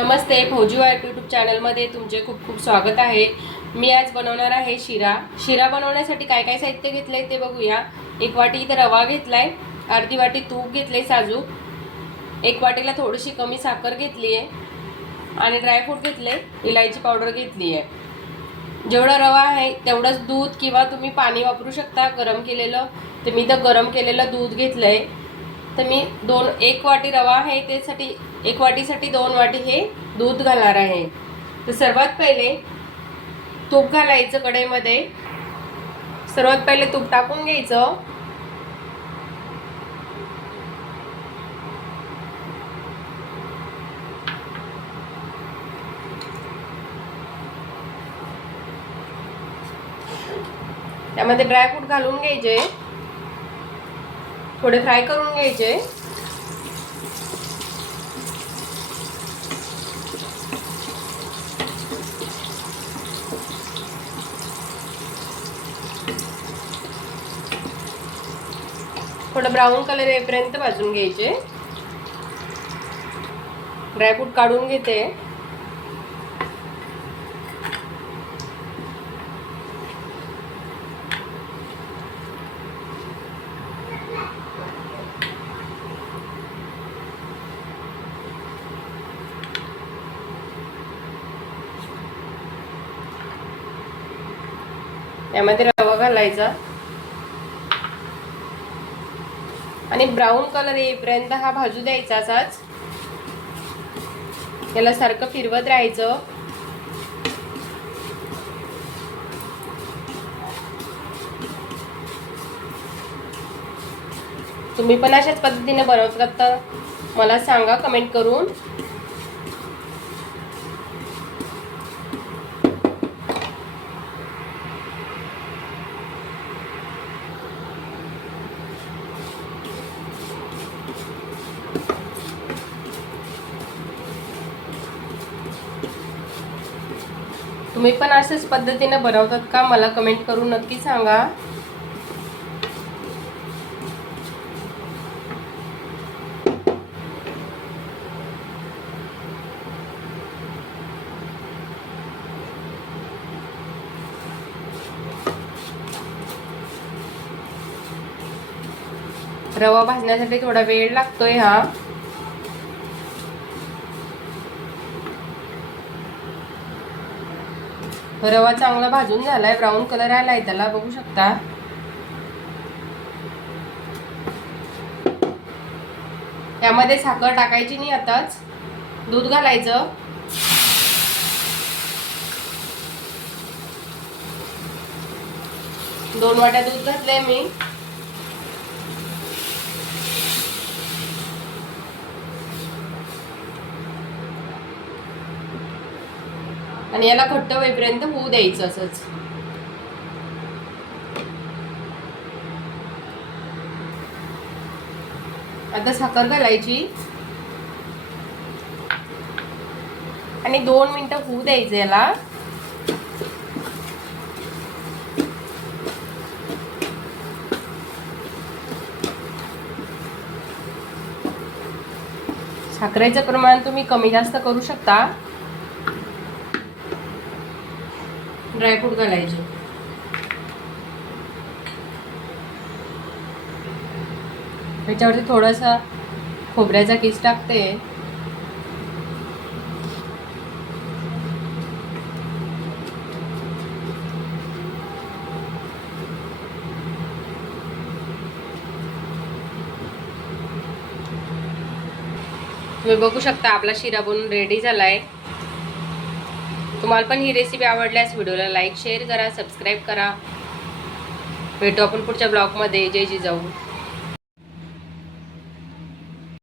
नमस्ते, फौजी wife YouTube चॅनलमध्ये तुमचे खूप खूप स्वागत आहे। मी आज बनवणार आहे शिरा बनवण्यासाठी काय काय साहित्य घेतले ते बघूया। एक वाटी इथे रवा घेतलाय, अर्धी वाटी तूप घेतले साजूक, एक वाटीला थोडीशी कमी साखर घेतली आहे आणि ड्रायफ्रूट घेतले, इलायची पावडर घेतली आहे। जेवढा रवा आहे तेवढंच दूध किंवा तुम्ही पाणी वापरू शकता गरम केलेलं। तर मी तर गरम केलेलं दूध घेतलंय। तर मी एक वाटी रवा आहे त्यासाठी एक वाटीसाठी 2 वाटी हे दूध घालणार आहे। तर सर्वात पहिले तूप घालायचं कढईमध्ये। सर्वात पहिले तूप टाकून घ्यायचं। त्यामध्ये ड्रायफ्रूट घालून घ्यायचे, थोडे फ्राय करून घ्यायचे। थोडं ब्राऊन कलर येईपर्यंत भाजून घ्यायचे। ड्रायफ्रूट काढून घेते। यामध्ये रवा घालायचा आणि ब्राऊन कलर येईपर्यंत हा भाजू द्यायचा असाच। याला सारखं फिरवत राहायचं। तुम्ही पण अशाच पद्धतीने बनवतात तर मला सांगा कमेंट करून। तुम्ही पण अशाच पद्धतीने बनवतात का मला कमेंट करून नक्की सांगा। रवा भाजण्यासाठी थोडा वेळ लागतोय हा। रवा चांगला भाजून झालाय, ब्राऊन कलर आलाय त्याला, बघू शकता। यामध्ये साखर टाकायची नाही, आताच दूध घालायचं। दोन वाट्या दूध घातले मी। आणि याला घट्ट होईपर्यंत होऊ द्यायचं असंच। आता साखर घालायची आणि 2 मिनिटं होऊ द्यायचं याला। साखरेचं प्रमाण तुम्ही कमी जास्त करू शकता। ड्रायफ्रूट घालायचे, त्याच्यावरती थोडासा खोबऱ्याचा किस टाकते। तुम्ही बघू शकता आपला शिरा बनून रेडी झालाय। तुम्हाला पण ही रेसिपी आवडल्यास व्हिडिओला लाईक शेअर करा, सबस्क्राईब करा। भेटू आपण पुढच्या ब्लॉगमध्ये। जय जिजाऊ।